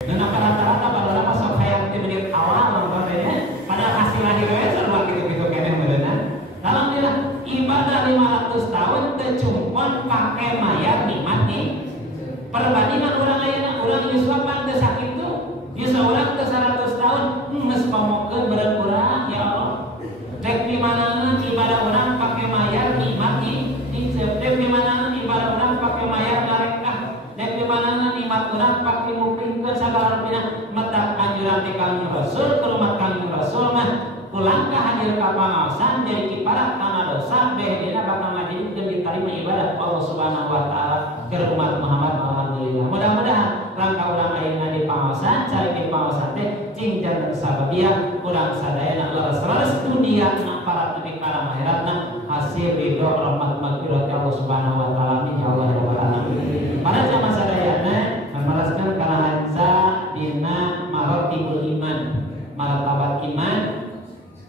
Dan apa rata-rata pada masuk kayak di menit awal contohnya, pada hasil akhirnya serba gitu-gitu kene beneran. Alhamdulillah ibadah 500 tahun tercumpon pakai mayar nikmat nih. Perbandingan orang lain, orang Yusupan teu sakitu, Yusuf orang teu 100 tahun, geus pamokeun berkurang ya Allah. Dek di mana ibadah orang pakai mayar nikmat nih. Dek di mana ibadah orang pakai mayar ngarekah. Dek di mana nikmat orang pakai mupingkeun sagala pina metak anjuran ti Kangjeng Rasul, kurumat Kangjeng Rasul mah pulang ka hadir ka pangaosan jadi kiparat kana dosa beh dina bakal majidikeun ditarima ibadah Allah Subhanahu wa taala keur umat Muhammad. Alhamdulillah. Mudah-mudahan langkah urang ayeuna di pangaosan cari di pangaosan teh cing janten sababiah urang sadayana leres-leres dunia na para nepi ka akhiratna hasil ridho rahmat maghfirah Allah Subhanahu wa taala. Amin ya Allah ya rabbal alamin. Para jamaah sadayana memaraskeun kana hadza dina maratibul iman, martabat iman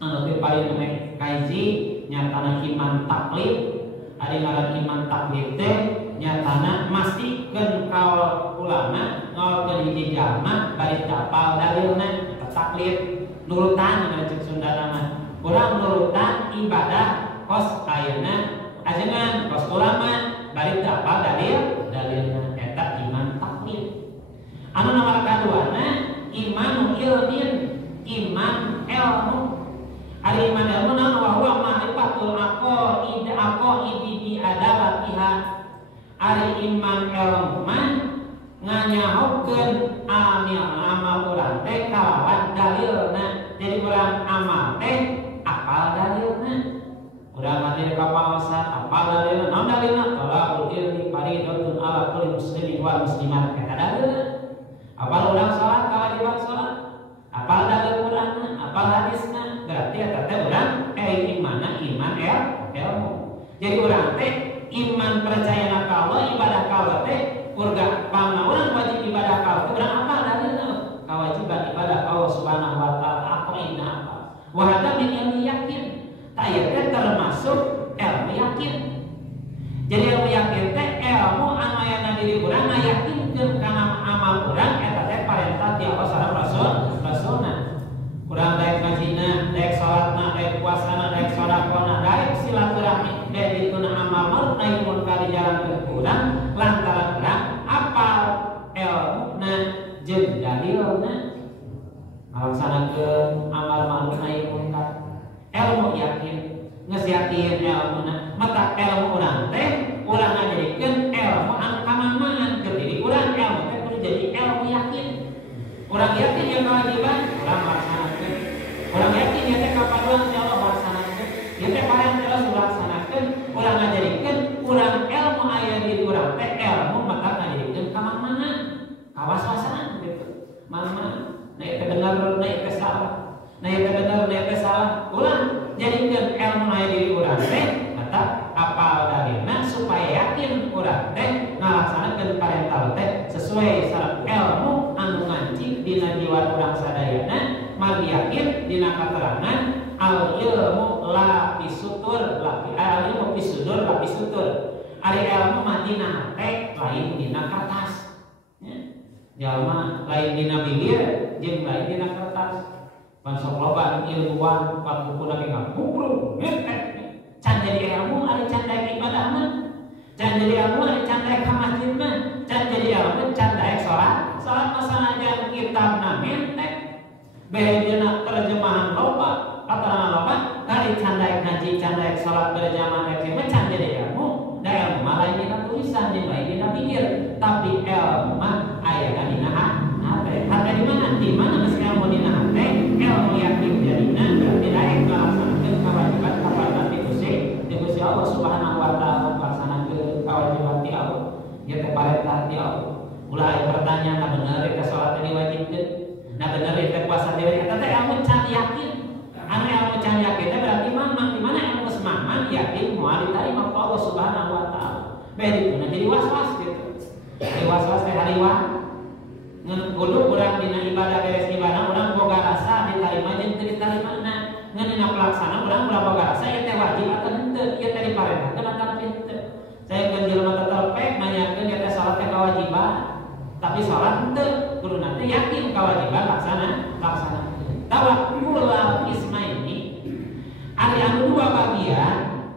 anu teh paling meh kaiji nyatana iman taklid. Ari ngaran iman taklid teh nyatana masihkeun kaul ulama ngaulkeun hiji jalma bari capal dalilna taklid nurutan ngaran Sundana mah urang nurutan ibadah kos ayeuna ajengan kos ulama bari capal dalilna eta iman taklid. Anu nomor kaduana iman ilmin, iman ilmu. Ari iman ilmu na wa huwa ma'rifatul aqaidi bi adabatiha. Ari iman ilmu mah nganyahokeun amal urang teh kalawan dalilna. Jadi urang amal teh apal dalilna. Urang mati ka paosan apal dalilna. Naon dalilna? Talaqul ilmi fariidatun ala kulli muslimin wal muslimat. Eta dalilna. Apal urang salat kewajiban salat. Apal dalil Qur'anna, apal hadisna. Berarti eta teh urang imana iman ilmu. Jadi urang teh iman percaya ka Allah, ibadah ka Allah teh urang pamna urang wajib ibadah ka Allah teh urang apal dalilna. Kewajiban ibadah Allah Subhanahu wa taala aqidna apa? Wa hadza min ilmi yakin. Ta ieu teh termasuk ilmu yakin. Jadi ilmu yakin teh ilmu anu aya na diri urang ngayakinkeun kana amal urang eta teh parentah ti Allah sareng rasulna. Urang daek ngajina, daek salatna, daek puasana, daek sedekahna, daek silaturahmi, daek dituna amal ma'ruf nahi munkar dijalankeun ku urang lantaran urang apal ilmuna jeung dalilna ngalaksanakeun amal ma'ruf nahi munkar. Ilmu yakin, geus yakin ilmuna, mata ilmu urang teh urang ngajadikeun ilmu anu kamangmangan keur diri urang. Ilmu teh kudu jadi ilmu yakin. Urang yakin jeung kewajiban urang laksanakeun. Urang yakin ieu teh kapaduan ti Allah laksanakeun. Ieu teh parent terus laksanakeun. Urang ngajadikeun urang ilmu aya di urang teh ilmu maka ngajadikeun kamangmangan, kawaswasan gitu. Mama, nek teh bener nek teh salah. Nek teh bener nek teh salah. Urang jadikeun ilmu aya di urang teh mata apal dalilna supaya yakin urang teh ngalaksanakeun parental teh sesuai sareng ilmu anu ngancik dina jiwa urang sadayana. Mal yakin dina katerangan al ilmu la bisutur al ilmu bisudur la bisutur. Ari ilmu mah dina hate lain dina kertas. Jalma lain dina bibir jeung lain dina kertas. Pan sok loba ilmuwan pan bukuna ge ngapungkrung. Can jadi ilmu ari can daek ibadah mah. Can jadi ilmu ari can daek ka masjid mah. Can jadi ilmu can daek salat. Salat masanajan kitabna mentek. Behejeuna terjemahan loba, katerangan loba, kali can daek ngaji, can daek salat berjamaah teh mah can jadi ilmu. Da ilmu mah lain dina tulisan jeung lain dina pikir. Tapi ilmu mah aya dina hate. Hate di mana? Di mana geus ilmu dina hate? Ilmu yakin jadina berarti daek ngalaksanakeun kewajiban kaparan ti Gusti Allah Subhanahu wa taala ngalaksanakeun kewajiban ti Allah. Ieu teh parentah ti Allah. Ulah aya pertanyaan na bener eta salat teh diwajibkeun. Na bener eta puasa diwajibkeun. Eta teh ilmu can yakin. Anu ilmu can yakin teh berarti mamang di mana ilmu geus mamang yakin moal ditarima ku Allah Subhanahu wa taala. Bae dituna jadi was-was gitu. Jadi was-was teh hariwah. Kudu urang dina ibadah beres ibadah urang boga rasa ditarima jeung teu ditarimana. Ngan dina pelaksana urang boga rasa ieu teh wajib atawa henteu, ieu teh diparentahkeun atawa henteu. Saya kan jelema teh terpek nanyakeun ieu teh salat teh kewajiban. Tapi sholat henteu, kudu nanti yakin kewajiban laksana. Tawakkul ismaini ari anu dua bagian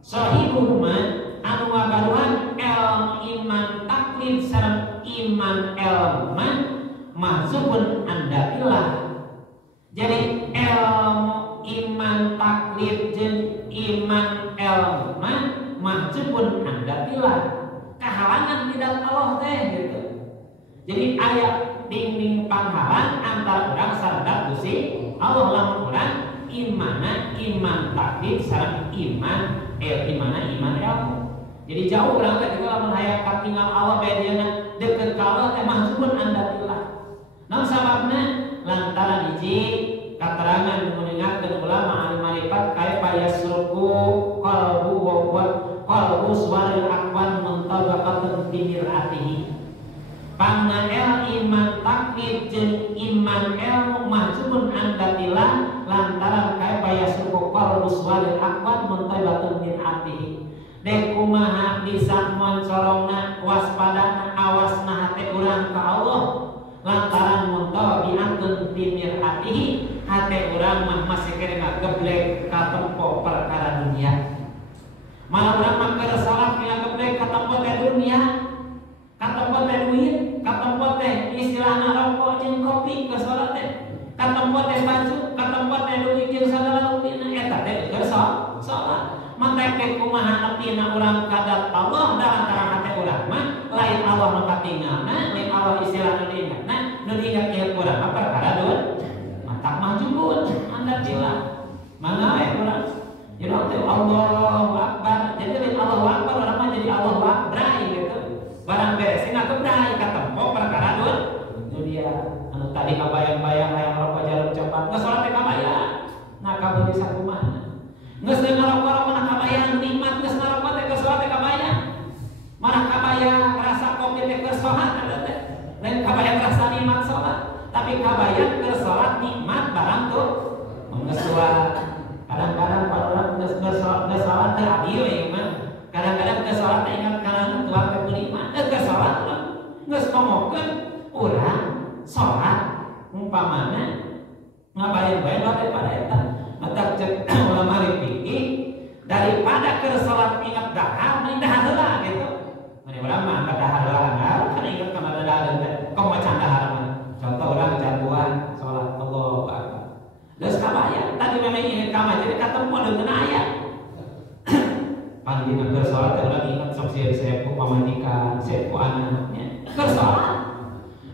sahibuhuma anu ngabaruhan ilmu iman taklid sareng iman ilmu mahzubun andatillah. Jadi ilmu iman taklid jeung iman ilmu mahzubun andatillah, kehalangan tidak Allah teh gitu. Jadi ayat dinding panghalang antara urang sareng Gusti Allah lamun urang imana iman taklid sareng iman ilmu. Jadi jauh urang teh lamun hayang katingal Allah bedana deukeut ka Allah teh mahzubun andatillah. Naon sababna? Lantaran hiji katerangan mengingatkan ulama al-marifat kaifa yasruku qalbu suwaril akwan muntabaqatan bi mir'atihi. Pangna iman taklid jeung iman ilmu mahzubun andatillah lantaran kaifa yasruku qalbu suwaril akwan muntabaqatan bi mir'atihi. Dek kumaha bisa moncorongna waspadana awasna hate urang ka Allah lantaran muntabi'atun bi mir'atihi, hate urang mah masih kena ngageblek ka tempo perkara dunia. Malah urang mah keur salat ngageblek ka tempo teh dunia, ka tempo teh duit, ka tempo teh istilahna rokok jeung kopi keur salat teh, ka tempo teh baju, ka tempo teh duit jeung sagala rupina eta teh keur salat. Mantek teh kumaha nepina urang kadat Allah dalam antara hate urang mah lain Allah nu katingalna, lain Allah istilahna diingatna, nu diingat ieu urang mah perkara doa. Mantak mahjubun andatillah. Mangga we urang. Jadi Allahu Akbar. Jadi lain Allahu Akbar urang mah jadi Allahu Akbar gitu. Barang beresin ngagebrai ka tempo perkara doa. Dunia anu tadi kabayang-bayang hayang rokok jarum cepat, geus salat teh kabayang. Nah kabeh sakumaha. Geus teu ngarokok mana kabayang nikmat geus ngarokok teh geus salat teh kabayang. Mana kabayang rasa kopi teh geus salat teh. Lain kabayang rasa nikmat salat, tapi kabayang geus salat nikmat barang tuh geus salat. Kadang-kadang para urang geus salat teh adil ya mah. Kadang-kadang geus salat teh ingat kana tuang teh nikmat. Geus salat geus ngomongkeun urang salat umpamana ngabayang-bayang daripada eta. Mata cek ulama fikih daripada keur salat ingat dahar, mending dahar heula gitu. Mane urang mah angkat dahar heula, kan ingat kana dahar teh. Kok macan dahar mah. Contoh urang jatuhan salat Allahu Akbar. Geus kabayang tadi memang ingat ka masjid katempo deungeun aya. Pangdina keur salat teh urang ingat sok sepuh pamajikan, sepuh anaknya. Keur salat.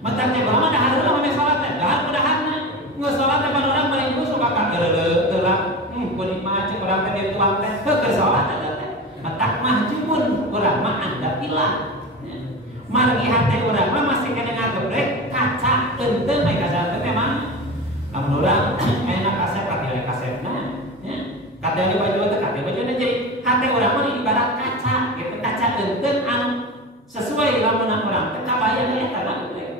Mata cek ulama dahar heula mane salat teh, dahar mudahanna. Geus salat teh pan urang paling suka ka kunikmat cek urang teh tuang teh keur salat teh matak mahjubun urang mah andatillah. Margi hate urang mah masih kena ngagebrek kaca teunteu bae kaca teh mah lamun urang enak kaset kadile kasetna nya kadang baju teh kadang bajuna jadi hate urang mah ibarat kaca gitu, kaca teunteu anu sesuai lamun urang teh kabayang eta ngagebrek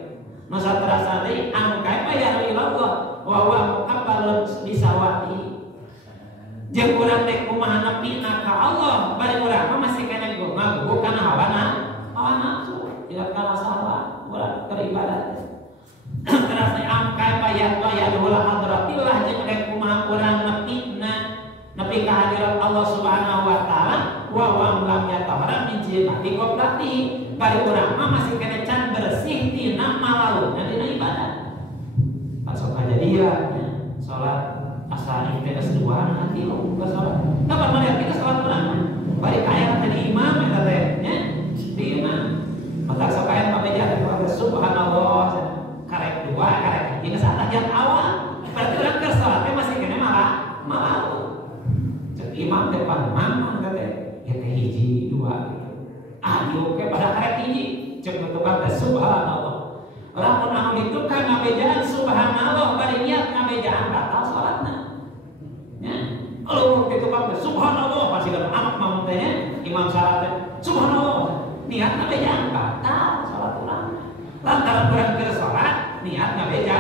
nu saterasa deui anu kae bayar ilallah wa wa muqabbalun bisawati. Jeung urang teh kumaha nepina ka Allah, bari urang mah masih kena ngagugu kana hawa nafsu, tidak kana salah, urang keur ibadah. Terus angkai payah dula hadratillah jeung rek kumaha urang nepina nepi ka hadirat Allah Subhanahu wa taala, wa lam yatahara min jihati qoblati, bari urang mah masih kena can bersih tina malauna dina ibadah. Masuk kejadian salat asal itu S2 nanti lo buka sholat. Kapan mana kita sholat urang? Bari kaya tadi imam eta teh nya di imam. Maka sok kaya pameja teh subhanallah karek dua karek hiji geus tahiyat awal. Berarti urang keur sholat teh masih kena malau. Cek imam depan mamang teh ya teh hiji dua gitu. Ayo ke pada karek hiji cek tukang teh subhanallah. Lamun anu ditukang ngabejaan subhanallah bari niat ngabejaan batal salatna. Kalau kita pakai subhanallah pasti kan amat mamutnya imam salat subhanallah niatnya beda batal salat urang. Lantaran urang keur salat niatnya beda,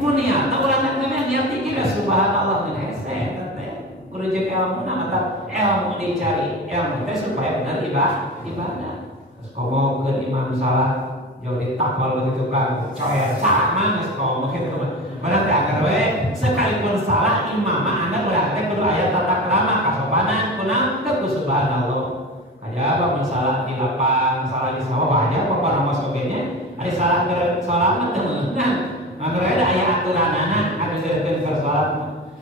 mun niatna urang teh niat dikira subhanallah teh hese teh. Kudu jeung ilmu mata ilmu dicari ilmu teh supaya benar ibadah. Terus ngomongkeun imam salat jauh ditapal begitu kan coya sama nggak sekolah gitu berarti agar we sekalipun salah imam anda berarti kudu ayat tata krama kasopanan kunang teguh subhanallah kayak apa misalnya di lapang salah di sawah aja apa nama sebagainya ada salah ke sholat mah temen nah ada ayat aturan anak ada dari sholat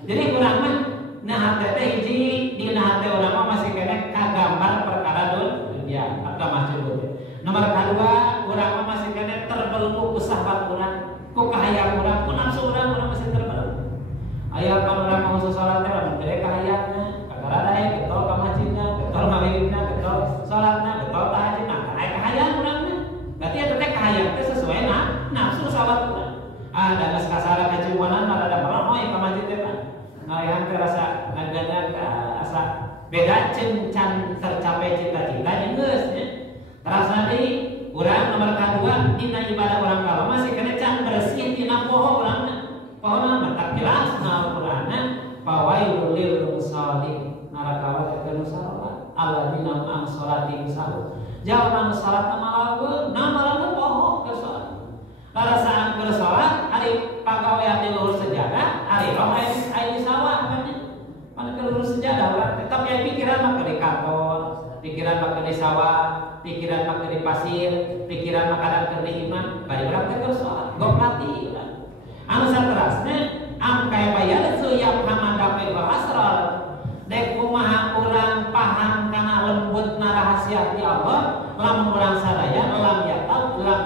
jadi kurang mah nah hati hiji di hati orang mah masih kena kagambar perkara dunia agama masuk nomor kedua orang mah masih kena terbelenggu ku sahabat orang ku kahayang orang ku nafsu orang masih terbelenggu ayat kan orang mau sholat teh lamun teh kahayangna kada aya getol ka masjidna getol magribna getol sholatna getol tahajudna aya kahayang urang mah berarti eta teh kahayang teh sesuai nafsu sahabat urang ada geus kasara kacumanan mah rada merohoy ka masjid teh Pak ngalihan teh rasa ngagana asa beda can tercapai cita-cita geus nya terasa deui urang nomor kedua dina ibadah urang kalau masih kena can bersih dina poho urang pohona mah tak jelas na Al-Qur'anna fawailul lil musallin narakawa tekan salat alladzina am salatin sahur jalma salat malaweun namalaweun poho ke salat larasaan ke salat ari pagawean di luhur sejadah ari roh aya di sawah kan pan ke luhur sejadah urang tetap aya pikiran mah di kantor pikiran mah di sawah pikiran mah di pasir pikiran mah kadang ke iman bari urang teh ke salat goplati urang anu saterasna am kaya bayar suyap hamadape asrar dek kumaha urang paham kana lembutna rahasia ti Allah lamun urang sadaya lam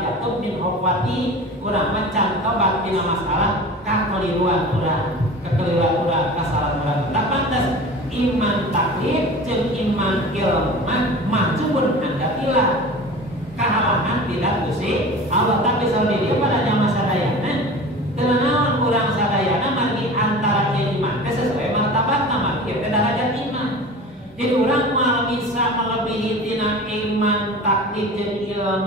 yatub min hofwati urang mah can tobat dina masalah kakeliruan urang kasalahan urang tak pantes iman taklif jeung iman ilman majur anggatila kahalangan tidak Gusti Allah tapi saudara pada zaman sadayana tenanawan kurang sadayana margi antara iman sesuai martabatna margi derajat iman jadi orang mau bisa melebihi tina iman takdir jeung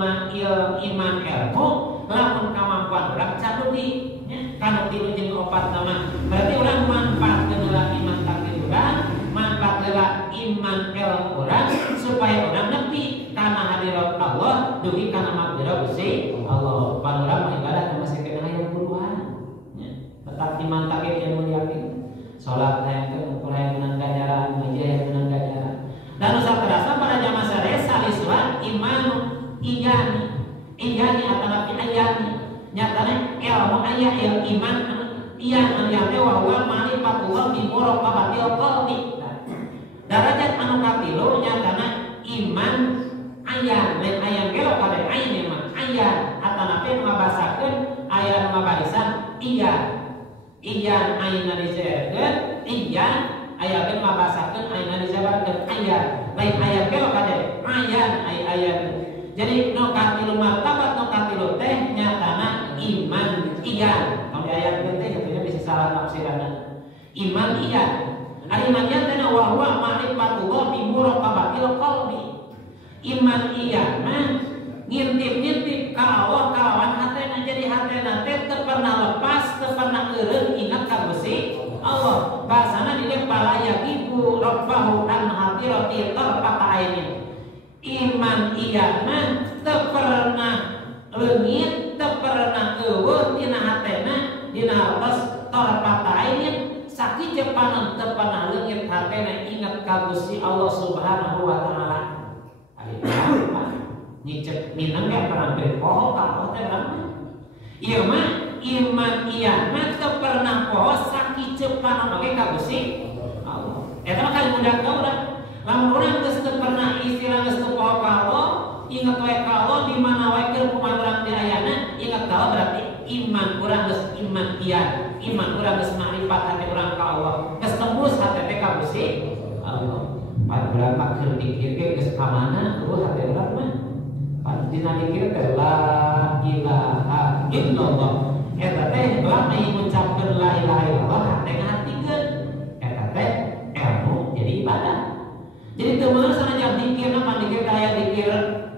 iman ilmu lamun kemampuan urang cadugi kana tilu jeung opat nama berarti urang manfaatkeun iman takdir urang manfaatkeun iman ilmu urang supaya urang nepi kana hadirat Allah dugi kana magfirah Gusti Allah pan urang ibadah masih kena hayang buruhan tetap iman takdir yang muliakin sholat yang menang ganjaran meja yang menang ganjaran dan usah terasa pada zaman saya salisuhan iman iyani atau nabi ayani nyatanya ilmu ayah iman iyan yang tewa wa ma'rifatullah bi muraqabatil qalbi darajat anu katilu nyatanya iman ayan lain ayan gelo kada ayin mah ayan atau nabi ngabasakeun aya ngabarisan iyan ayeuna diseerkeun iyan aya ge mabasakeun ayeuna disebarkeun ayan lain aya ge kade ayan ayan jadi nu katilu martabat nu katilu teh nyatana iman iyan kalau ayat teh jatuhnya bisa salah tafsiranna iman iyan ari iman iyan teh wa huwa ma'rifatullah bi muraqabatil qalbi iman iyan mah ngintip-ngintip ka Allah kalawan hatena jadi hatena teh teu pernah lepas teu pernah eureun ingat ka Gusti Allah bahasana di dieu palayagibu rabbahu an hadirati tarfata ainin iman iyan mah teu pernah leungit teu pernah eueuh dina hatena dina hartos tarfata ainin sakijeu panon teu pernah leungit hatena ingat ka Gusti Allah Subhanahu wa taala ari nyicep minang yang pernah berpoho kalau teh iya mah iman iya mah teu pernah poho sakijeu panon oge ka Gusti Allah eta mah kali mudah ka urang lamun urang geus teu pernah istilah geus teu poho ka Allah ingat wae ka Allah di mana wae keur kumaha urang di ayana ingat ka Allah berarti iman urang geus iman iya iman urang geus makrifat hati urang ka Allah geus tembus hati teh ka Gusti Allah pan urang mah keur dikir ge geus ka mana hati urang mah dina dikir teh la ilaha illallah eta teh lamun ngucapkeun la ilaha illallah hate ngatikeun eta teh ilmu jadi ibadah jadi teu meunang sanajan dikirna pan dikir aya dikir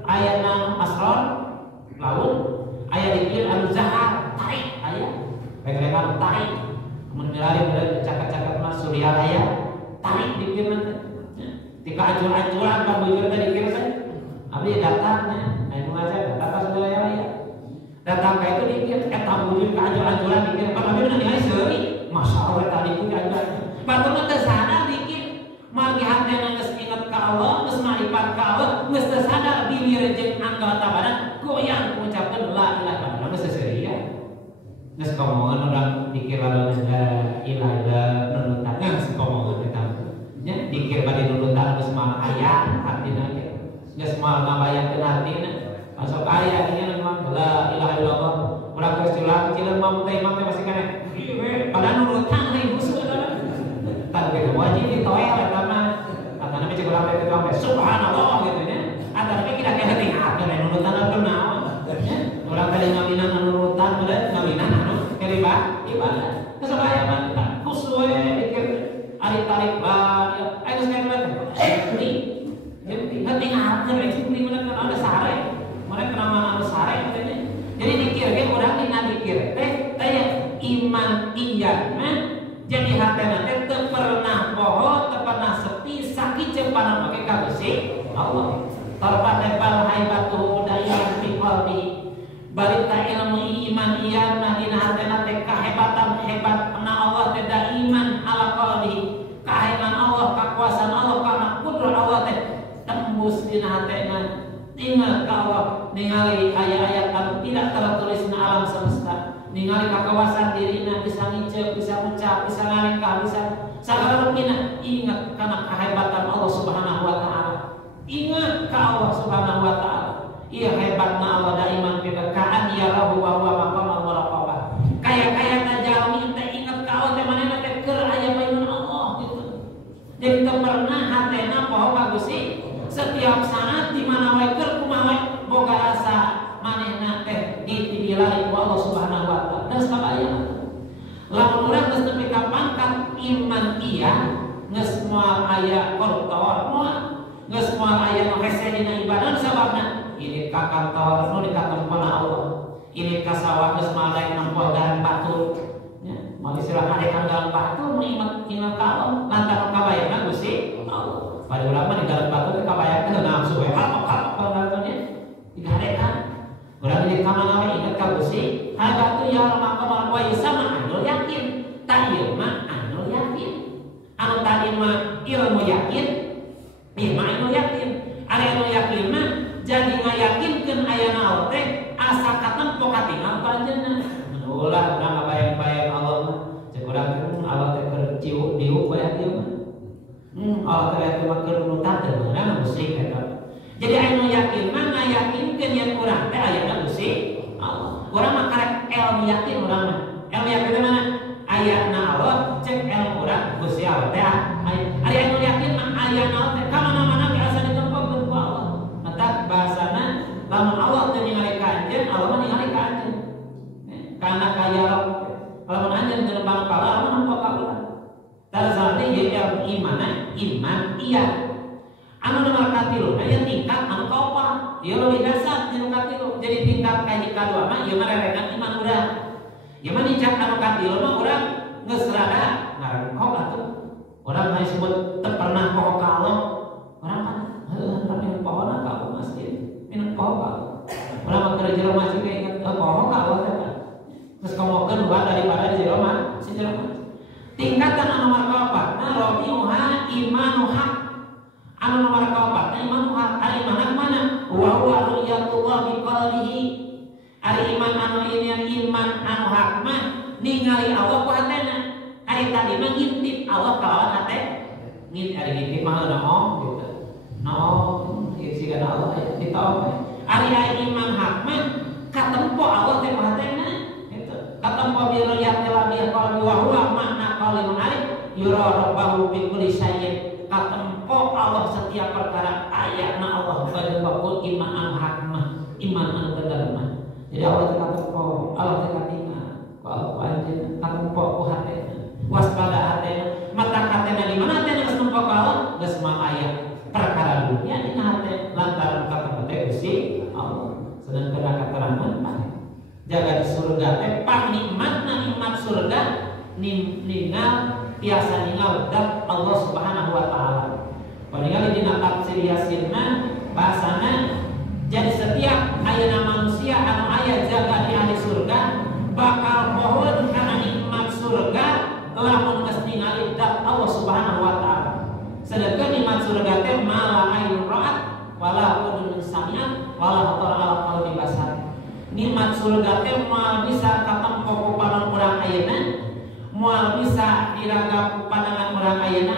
aya nang asrar laun aya dikir anu zahar tarik aya rek-rekan tarik mun ngelari caket-caket mah surya raya tarik dikirna teh tika acur-acuran pan bujur teh dikir teh abdi datangnya ayo ngajar data saudara ya Datang ka itu dikir eta wujud ka anjuran dikir tapi bener ningali seuri masyaallah tadi ku anjuran batur teh sadar dikir margi hatena geus inget ka Allah geus marifat ka Allah geus teu sadar diri jeung anggota badan goyang mengucapkeun la ilaha illallah geus seuri ya geus komongan urang dikir lalu la ilaha nunutan geus komongan eta nya dikir bade nunutan geus mal aya artina geus mal ngabayangkeun artina masuk ayat ini memang la ilaha illallah urang geus cileun mah teh imam teh masih kana pada nurutan deui musuh adalah tapi wajib ditoel eta mah katana mah cek urang teh tukang subhanallah gitu nya ada tapi kita kayak hati hati nurutan anu naon nya urang teh ngaminan nurutan bener ngaminan anu ibadah geus aya mah khusus we dikir ari tarik ba aya geus kana ini hati hati rek kuring bener ada sare mereka nama anu sare katanya. Jadi dikir ge urang dina dikir teh teh iman iya mah jadi hatena teh teu pernah poho teu pernah sepi sakieu pana make ka Gusti Allah. Tarfate bal haibatu daiman fi qalbi. Barita ilmu iman iya mah dina hatena teh kahebatan hebatna Allah teh daiman ala qalbi. Kaheman Allah, kakuasaan Allah, kana kudrah Allah teh tembus dina hatena. Ingat ka Allah ningali ayat-ayat anu tidak tertulis na alam semesta ningali kakawasan dirina bisa ngiceu bisa ucap bisa ngarengkah bisa sagala rupina ingat kana kahebatan Allah Subhanahu wa taala ingat ka Allah Subhanahu wa taala ieu hebatna Allah daiman kebekaan ya rabu wa huwa maqamal muraqabah kaya-kaya jalmi teh ingat ka Allah teh manehna teh keur aya baeun Allah gitu jadi teu pernah hatena poho ka Gusti setiap saat di mana wae keur kumaha wae boga rasa manehna teh ditilai ku Allah Subhanahu wa taala. Dan sabaya lamun urang geus nepi ka pangkat iman iya geus moal aya kortor moal geus moal aya nu hese dina ibadah sababna ini ka kantor nu di katempeuna Allah ini ka sawah geus moal daek nempo garan batu nya moal istilah adekan garan batu nu ingat ka Allah lantaran kabayana Gusti Allah. Pada ulama di dalam batu kita bayangkan nafsu we apa pengaruhnya digadekan urang di kamana we ingat ka Gusti batu ya maqamal wa sama anu yakin ta ieu mah anu yakin anu tadi mah ilmu yakin ieu mah anu yakin ari anu yakin mah jadi ngayakinkeun ayana Allah teh asa katempo katingal panjenengan ulah urang ngabayang-bayang Allah mah cek urang Allah teh keur ciu diu bayang ieu mah Allah terlihat cuma kerunutan dan mana musik kata. Jadi anu yakin mah ngayakinkeun yen urang teh aya Gusti Allah. Urang mah karek ilmu yakin urang mah. Ilmu yakin teh mana? Ayatna Allah cek ilmu urang Gusti Allah teh. Ari anu yakin mah ayatna Allah teh ka mana-mana biasa ditempelkeun ku Allah. Mata bahasana lamun Allah teh ningali ka anjeun, Allah mah ningali ka anjeun. Kana kaya roh. Lamun anjeun teu bang pala, Allah nampa ka urang. Tarzani ya iman iya anu nomor katilu aya tingkat anu kaopat ieu leuwih dasar dina katilu jadi tingkat kaji kadua mah ieu mah rerekan iman urang ieu mah dicak anu katilu mah urang geus rada ngarengkok atuh urang mah disebut teu pernah poho ka Allah urang kan heuh minum pohona ka Allah masjid minum poho ka urang mah keur jero masjid inget poho ka Allah teh geus komokeun luar daripada di jero mah si jero mah tingkatan anu nomor kaopat nah robiuha imanu hak anu nomor kaopat nah imanu hak ari iman mana wa huwa ru'yatullah bi qalbihi ari iman anu ini iman anu hak mah ningali Allah ku hatena ari tadi mah ngintip Allah kalawan hate ngintip ari ngintip mah naon gitu naon ieu siga Allah aya ditaob ari iman hak mah katempo Allah teh ku hatena gitu katempo bi ru'yatil qalbi wa huwa makna qaulun alif yura rabbahu bi kulli syai'in katempo Allah setiap perkara ayatna Allah bagi wakul iman anu hakmah iman anu bener mah jadi Allah teh katempo Allah teh katingal ku Allah anjeun katempo ku hatena waspada hatena mata hatena di mana hatena geus nempo ka Allah geus mah aya perkara dunia dina hate lantaran katempo teh Gusti Allah sedangkan katerangan jaga di surga teh panikmatna nikmat surga ningal biasa ningal dat Allah Subhanahu wa taala. Padahal dina tafsir Yasin bahasana jadi setiap ayeuna manusia anu aya jaga di zat Allah Subhanahu wa taala. Sedangkan nikmat surga teh mala ayun ra'at wala udhun sami'at wala khatar ala qalbi basar. Nikmat surga teh moal bisa katempo ku panon urang ayeuna, moal bisa diragap pandangan urang ayeuna,